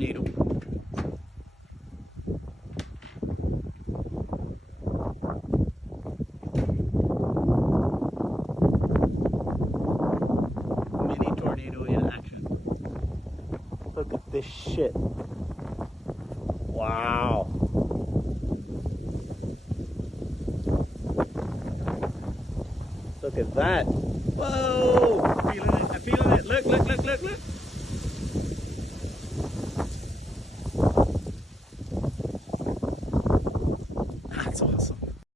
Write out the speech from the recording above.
tornado. Mini tornado in action. Look at this shit. Wow. Look at that. Whoa! I'm feeling it. I'm feeling it. Look, look, look, look, look. That's awesome.